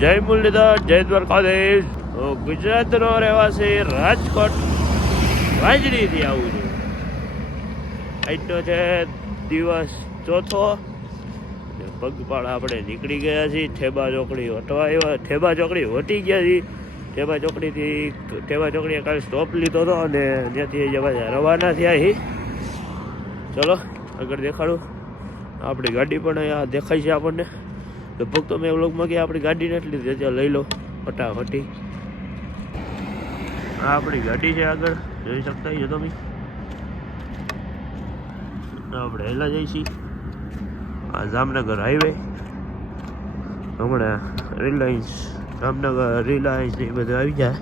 જય મુરલીધર, જય દ્વારકાધીશ. ગુજરાતનો રહેવાસી રાજકોટ વાંજણીથી આવું છું. આજનો છે દિવસ ચોથો. પગપાળા આપણે નીકળી ગયા છીએ. ઠેબા ચોકડી વટવા આવ્યા. ઠેબા ચોકડી વટી ગયા છીએ. ઠેબા ચોકડીએ કાલે સ્ટોપ લીધો હતો અને ત્યાંથી રવાના થયા છીએ. ચલો આગળ દેખાડું. આપણી ગાડી પણ અહીંયા દેખાય છે આપણને. લગભગ તો મેં વ્લોગમાં કે આપણી ગાડી નથી લીધી, ત્યાં લઈ લો ફટાફટી. આ આપણી ગાડી છે, આગળ જોઈ શકતા છો તમે. આપણે હેલા જઈએ છીએ. આ જામનગર હાઈવે. હમણાં રિલાયન્સ રિલાયન્સ એ બધું આવી જાય.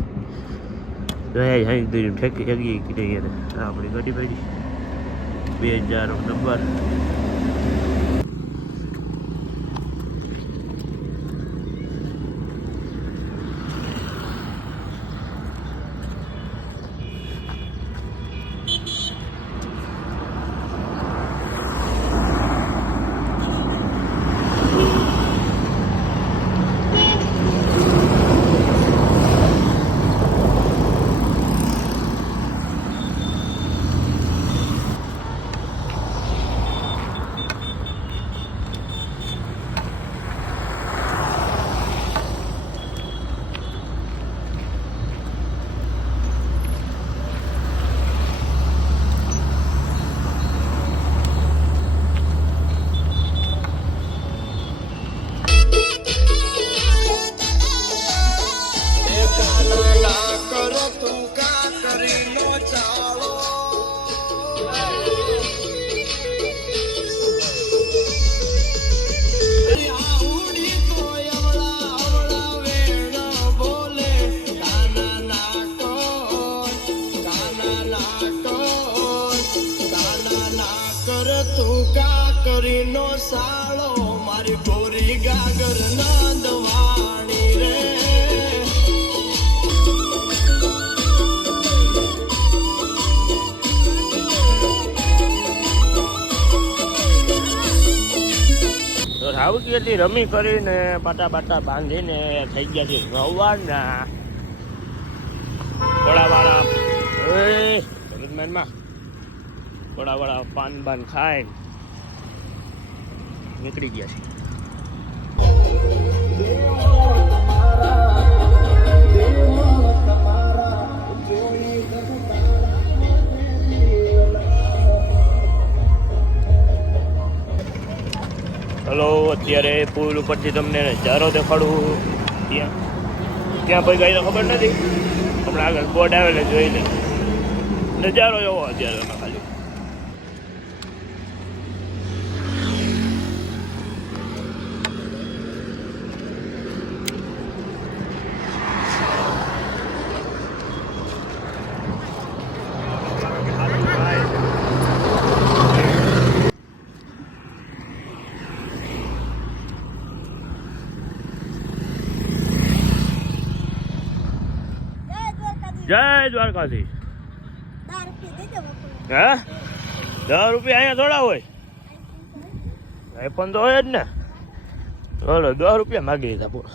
ઠેકી ઠેકી નહીં. આપણી ગાડી પડી 2000 નંબર. કરીનો સાળો મારી ગોરી ગાગર નંદવાણી રે. રાવકીયથી રમી કરીને પાટા બાટા બાંધીને થઈ ગયા છે રવાના. થોડાવાળા થોડાવાળા પાન બાન ખાય નીકળી ગયા છે. હલો, અત્યારે પુલ ઉપરથી તમને નજારો દેખાડું. ત્યાં કોઈ ગઈ તો ખબર નથી. હમણાં આગળ બોર્ડ આવેલો જોઈ લે. નજારો એવો અત્યારે ખાલી. જય દ્વારકાધીશ. હા, 10 રૂપિયા અહીંયા થોડા હોય. એ પણ તો હોય જ ને. બોલો 10 રૂપિયા માગી લીધા. બોલો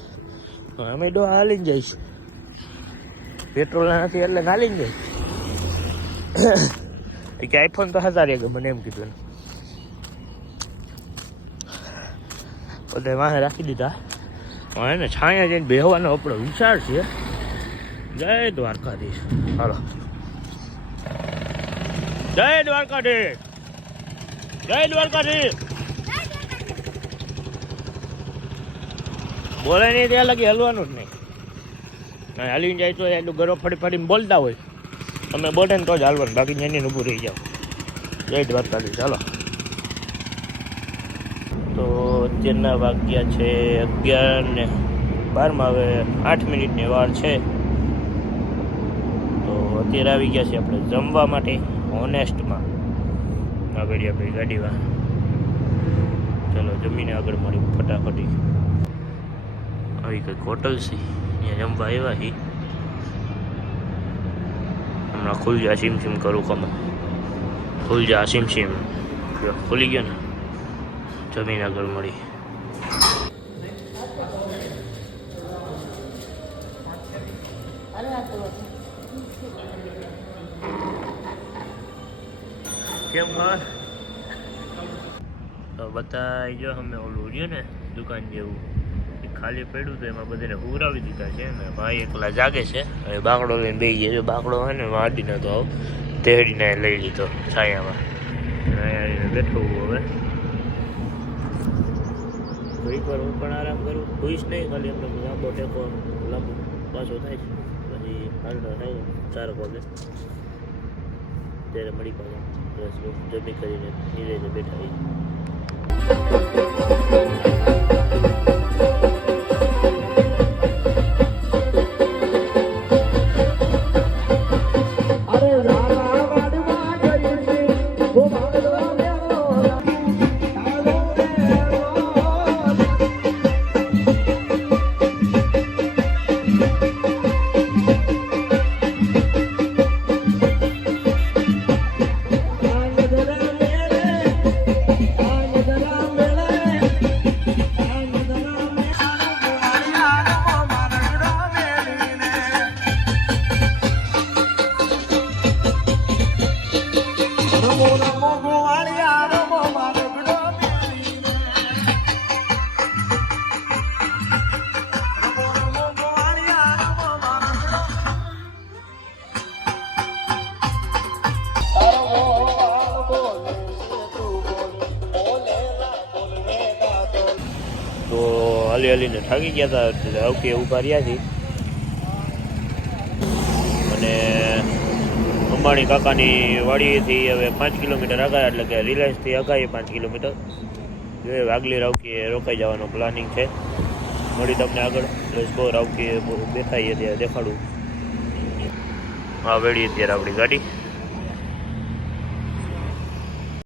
અમે તો હાલીને જઈશું. પેટ્રોલ નથી એટલે હાલીને જઈશ. કે આઈફોન તો 1000 મને એમ કીધું. બધા વાહે રાખી દીધા. એને છાંયા જઈને બેહવાનો આપણો વિચાર છે. જય દ્વારકાધીશ. હાલો, જય દ્વારકાધીશ. જય દ્વારકાધીશ. બોલે નહીં ત્યાં લગી હલવાનું જ નહીં. હાલીને જાય તો એટલું ગરો ફરી ફરીને બોલતા હોય. તમે બોલે ને તો જ હાલવાનું, બાકી એની ઊભું રહી જાઓ. જય દ્વારકાધીશ. ચાલો. તો અત્યારના વાગ્યા છે 11:12. હવે 8 મિનિટની વાર છે. અત્યારે આવી ગયા છે આપણે જમવા માટે હોનેસ્ટમાં. આગળ આપણી ગાડીમાં. ચલો જમીને આગળ મળી ફટાફટી. આવી કંઈક હોટલ છે, અહીંયા જમવા આવ્યા છીએ. હમણાં ખુલ જા સીમ સીમ કરું કમો. ખુલ જા સીમ સીમ. ખુલી ગયો ને. જમીન આગળ મળી. કેમ હા તો બધા જો અમે ઓલું રહ્યું ને દુકાન જેવું એ ખાલી પડ્યું તો એમાં બધાને ઉરાવી દીધા છે ને ભાઈ એકલા જાગે છે હવે બાકડો લઈને બેસી ગયા બાકડો હોય ને વાડી નતો આવ તેડીને લઈ લીધો છાયામાં અહીંયા બેઠો હવે તો એકવાર હું પણ આરામ કરું ખુશ નહીં ખાલી એમને લાંબો ટેકો લાંબો પાછો થાય છે પછી હાલતો થાય 4 વાગે ત્યારે મળી પાછા બસ જમી કરીને નીરે બેઠા હોય તો હાલી હાલીને થાકી ગયા હતા એટલે અવકે ઊભા રહ્યા છીએ અને અંબાણી કાકાની વાડીએથી હવે 5 કિલોમીટર આગાય એટલે કે રિલાયન્સથી આગાય 5 કિલોમીટર જો વાગલી રાવકીએ રોકાઈ જવાનો પ્લાનિંગ છે મળી તમને આગળ લેટ્સ ગો રાવકીએ દેખાઈએ ત્યાં દેખાડું હા વેડી અત્યારે આપણી ગાડી